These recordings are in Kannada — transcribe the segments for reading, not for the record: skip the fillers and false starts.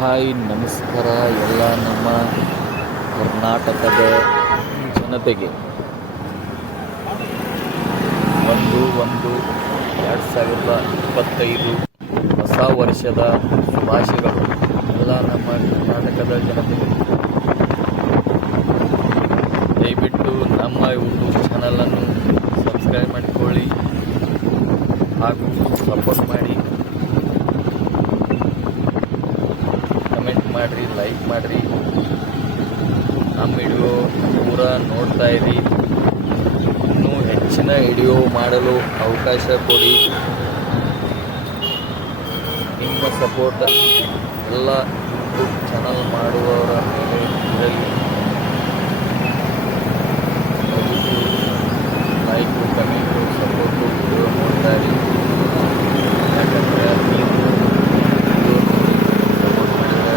ಹಾಯ್ ನಮಸ್ಕಾರ ಎಲ್ಲ ನಮ್ಮ ಕರ್ನಾಟಕದ ಜನತೆಗೆ 1/1/2025 ಹೊಸ ವರ್ಷದ ಶುಭಾಶಯಗಳು ಎಲ್ಲ ನಮ್ಮ ಕರ್ನಾಟಕದ ಜನತೆಗೆ. ದಯವಿಟ್ಟು ನಮ್ಮ ಯೂಟ್ಯೂಬ್ ಚಾನಲನ್ನು ಸಬ್ಸ್ಕ್ರೈಬ್ ಮಾಡಿಕೊಳ್ಳಿ ಹಾಗೂ ಸಪೋರ್ಟ್ ಮಾಡಿ, ಕಮೆಂಟ್ ಮಾಡಿರಿ, ಲೈಕ್ ಮಾಡಿರಿ. ನಮ್ಮ ವಿಡಿಯೋ ಪೂರ ನೋಡ್ತಾ ಇರಿ. ಇನ್ನೂ ಹೆಚ್ಚಿನ ವಿಡಿಯೋ ಮಾಡಲು ಅವಕಾಶ ಕೊಡಿ. ನಿಮ್ಮ ಸಪೋರ್ಟ್ ಎಲ್ಲ ಯೂಟ್ಯೂಬ್ ಚಾನಲ್ ಮಾಡುವವರ ಮೇಲೆ ಇರಲಿ. ಲೈಕು, ಕಮೆಂಟು, ಸಪೋರ್ಟು ವಿಡಿಯೋ ನೋಡ್ತಾ ಇರಿ. ಯಾಕಂದರೆ ನೀವು ಸಪೋರ್ಟ್ ಮಾಡಿದರೆ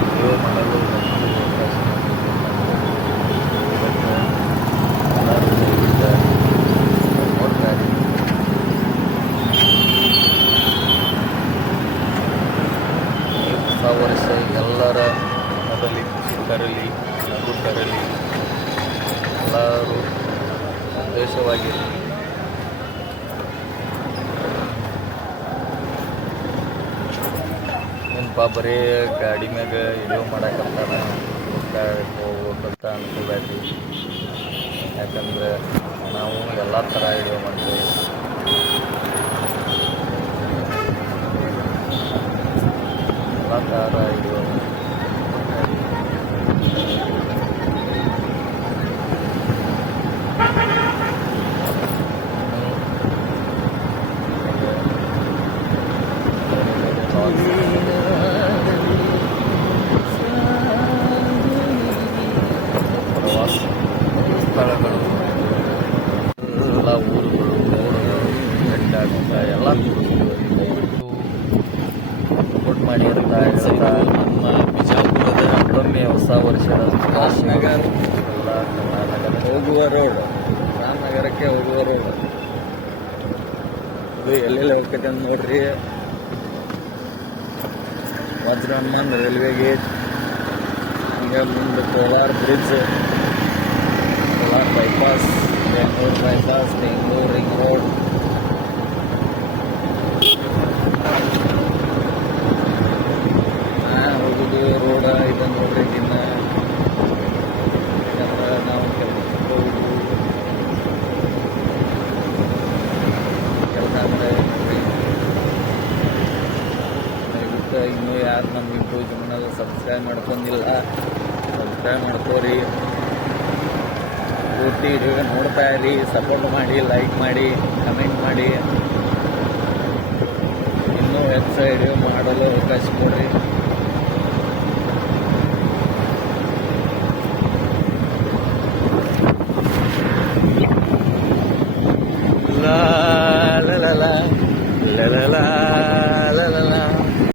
ವಿಡಿಯೋ ಮಾಡಲು ನಮಗೂ ಅವಕಾಶ ಎಲ್ಲರೂ ನೋಡ್ತಾ ಇರಿ. ಹೊಸ ವರ್ಷ ಎಲ್ಲರ ಮೊದಲಿ ಖುಷಿ ತರಲಿ, ನಗು ತರಲಿ, ಎಲ್ಲರೂ ಸಂತೋಷವಾಗಿರಲಿ. ಏನಪ್ಪ ಬರೀ ಗಾಡಿ ಮ್ಯಾಗ ವಿಡಿಯೋ ಮಾಡಕತ್ತಾನ ಹೋಗ್ಬೇಕಂತ ಅನ್ಕೋಬೇಡ್ರಿ. ಯಾಕಂದ್ರೆ ನಾವು ಎಲ್ಲ ಥರ ವಿಡಿಯೋ ಮಾಡ್ತೇವೆ. ಎಲ್ಲ ಥರ ವಿಡಿಯೋ ಪ್ರವಾಸ ಸ್ಥಳಗಳು, ಎಲ್ಲ ಊರುಗಳು, ರೋಡುಗಳು, ಬೆಟ್ಟ ಗುಡ್ಡ ಎಲ್ಲ ದಯವಿಟ್ಟು ಸಪೋರ್ಟ್ ಮಾಡಿ ಅಂತ ಹೇಳ್ತಾ ನಮ್ಮ ಬಿಜಾಪುರದ ಮತ್ತೊಮ್ಮೆ ಹೊಸ ವರ್ಷದ ಶುಭಾಶಯಗಳು. ಎಲ್ಲ ಕರ್ನಾಟಕದ ಹೋಗುವ ರೋಡ್, ರಾಮನಗರಕ್ಕೆ ಹೋಗುವ ರೋಡ್ ಇದು ಎಲ್ಲೆಲ್ಲಿ ಹೋಗ್ತೈತೆ ಅಂತ ನೋಡ್ರಿ. ವಜ್ರಹನುಮಾನ್ ರೈಲ್ವೆ ಗೇಟ್, ಹಂಗೆ ಮುಂದೆ Kolar bridge, Kolar bypass, Bengaluru bypass, Bengaluru ring road, ಹೋಗುದು ರೋಡ ಇದನ್ನು ನೋಡ್ರಿ. ದಿನ ಯಾಕಂದ್ರೆ ನಾವು ಕೆಲಸಕ್ಕೆ ಹೋಗುದು ಕೆಲಸ ಅಂದರೆ ನೋಡ್ರಿ. ದಯವಿಟ್ಟು ಇನ್ನೂ ಯಾರು ನಮ್ಮ ಯೂಟ್ಯೂಬ್ ಚಾನಲ್ ಸಬ್ಸ್ಕ್ರೈಬ್ ಮಾಡ್ಕೊಂಡಿಲ್ಲ, ಸಬ್ಸ್ಕ್ರೈಬ್ ಮಾಡ್ಕೋರಿ. ಪೂರ್ತಿ ವಿಡಿಯೋ ನೋಡ್ತಾ ಇರಿ, ಸಪೋರ್ಟ್ ಮಾಡಿ, ಲೈಕ್ ಮಾಡಿ, ಕಮೆಂಟ್ ಮಾಡಿ. ಇನ್ನೂ ಹೆಚ್ಚು ವಿಡಿಯೋ ಮಾಡಲು ಅವಕಾಶ ಕೊಡ್ರಿ.